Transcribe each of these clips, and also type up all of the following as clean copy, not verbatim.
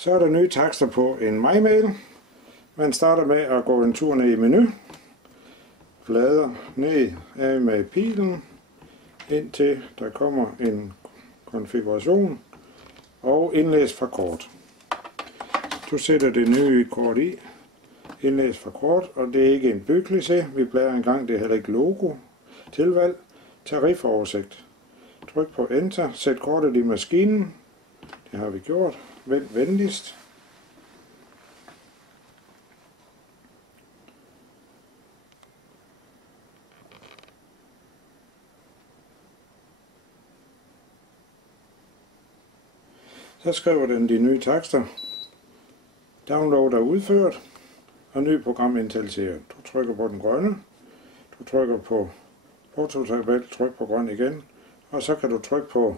Så er der nye takster på en MyMail. Man starter med at gå en tur ned i menu. Bladrer ned af med pilen, indtil der kommer en konfiguration og indlæs fra kort. Du sætter det nye kort i. Indlæs fra kort, og det er ikke en byggelicé. Vi bladrer en gang, det er heller ikke logo. Tilvalg. Tarifoversigt. Tryk på Enter. Sæt kortet i maskinen. Det har vi gjort. Vent venligst. Så skriver den de nye takster. Download er udført, og ny program installeret. Du trykker på den grønne. Du trykker på portotabel, tryk på grøn igen, og så kan du trykke på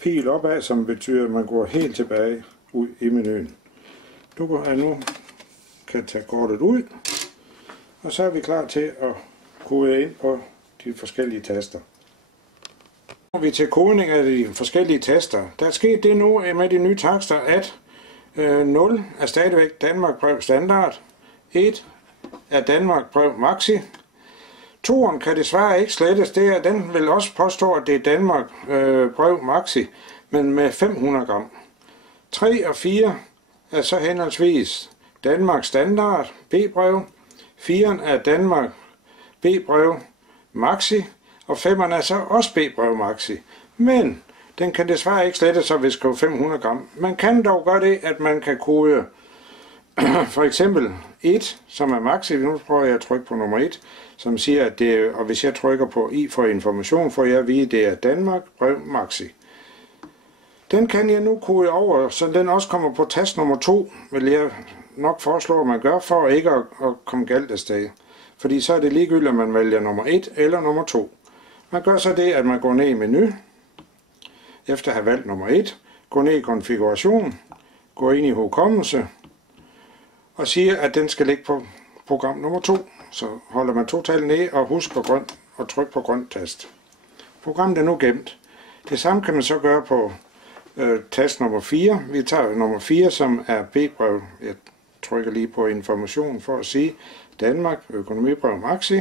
pil opad, som betyder, at man går helt tilbage ud i menuen. Du kan tage kortet ud, og så er vi klar til at kode ind på de forskellige taster. Nu er vi til kodning af de forskellige taster. Der er sket det nu med de nye takster, at 0 er stadigvæk Danmark brev standard, 1 er Danmark brev maxi, 2'eren kan desværre ikke slettes, den vil også påstå, at det er Danmark brev maxi, men med 500 gram. 3 og 4 er så henholdsvis Danmark standard B-brev, 4'eren er Danmark B-brev maxi, og 5'eren er så også B-brev maxi. Men den kan desværre ikke slette sig ved at skrive 500 gram. Man kan dog gøre det, at man kan kode for eksempel 1, som er maxi. Nu prøver jeg at trykke på nummer 1, som siger, at det er, og hvis jeg trykker på I for information, får jeg at vide, at det er Danmark brev maxi. Den kan jeg nu kode over, så den også kommer på tast nummer 2, vil jeg nok foreslå, at man gør, for ikke at komme galt af sted. Fordi så er det ligegyldigt, at man vælger nummer 1 eller nummer 2. Man gør så det, at man går ned i menu, efter at have valgt nummer 1, går ned i konfiguration, går ind i hukommelse, og siger, at den skal ligge på program nummer 2. Så holder man total ned og husk på grøn og tryk på grøn tast. Programmet er nu gemt. Det samme kan man så gøre på tast nummer 4. Vi tager nummer 4, som er B-brev. Jeg trykker lige på information for at sige Danmark økonomibrev maxi,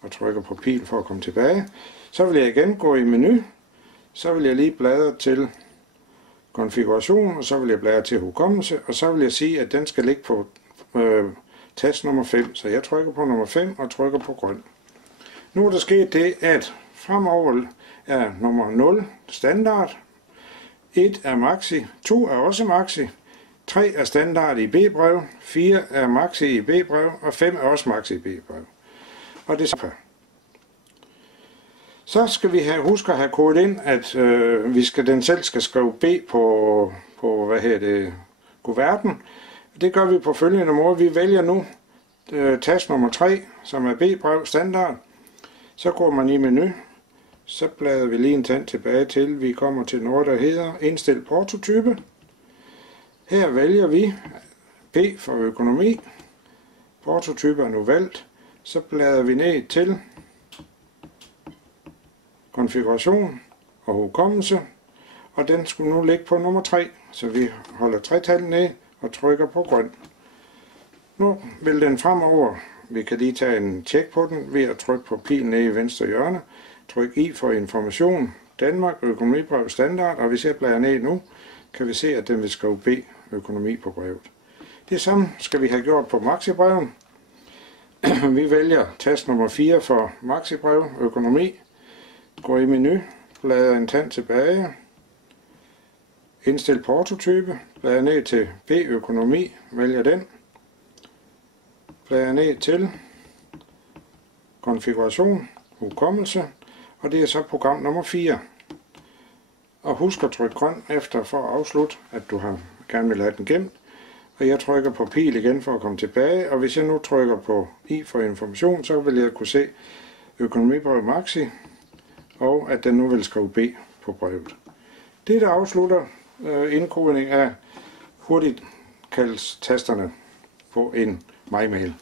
og trykker på pil for at komme tilbage. Så vil jeg igen gå i menu. Så vil jeg lige bladre til konfiguration, og så vil jeg bladre til hukommelse, og så vil jeg sige, at den skal ligge på tast nummer 5. Så jeg trykker på nummer 5 og trykker på grøn. Nu er der sket det, at fremover er nummer 0 standard, 1 er maxi, 2 er også maxi, 3 er standard i B-brev, 4 er maxi i B-brev, og 5 er også maxi i B-brev. Og det er så skal vi huske at have kodet ind, at den selv skal skrive B på kuverten. Det gør vi på følgende måde. Vi vælger nu tast nummer 3, som er B-brev standard. Så går man i menu. Så bladrer vi lige en tand tilbage til, vi kommer til noget, der hedder indstil portotype. Her vælger vi P for økonomi. Portotype er nu valgt. Så bladrer vi ned til konfiguration og hukommelse, og den skulle nu ligge på nummer 3, så vi holder tretallet ned og trykker på grøn. Nu vil den fremover, vi kan lige tage en tjek på den ved at trykke på pilen nede i venstre hjørne, tryk I for information, Danmark økonomibrev standard, og hvis jeg bladrer ned nu, kan vi se, at den vil skrive B økonomi på brevet. Det samme skal vi have gjort på maxibreven. Vi vælger tast nummer 4 for maxibrev økonomi, går i menu, bladrer en tand tilbage, indstil portotype, bladrer ned til B-økonomi, vælger den, bladrer ned til konfiguration, hukommelse, og det er så program nummer 4. Og husk at trykke grøn efter for at afslutte, at du gerne vil have den gemt. Og jeg trykker på pil igen for at komme tilbage, og hvis jeg nu trykker på I for information, så vil jeg kunne se økonomibrev maxi, og at den nu vil skrive B på brevet. Det der afslutter indkodning af hurtigt kaldstasterne på en MyMail.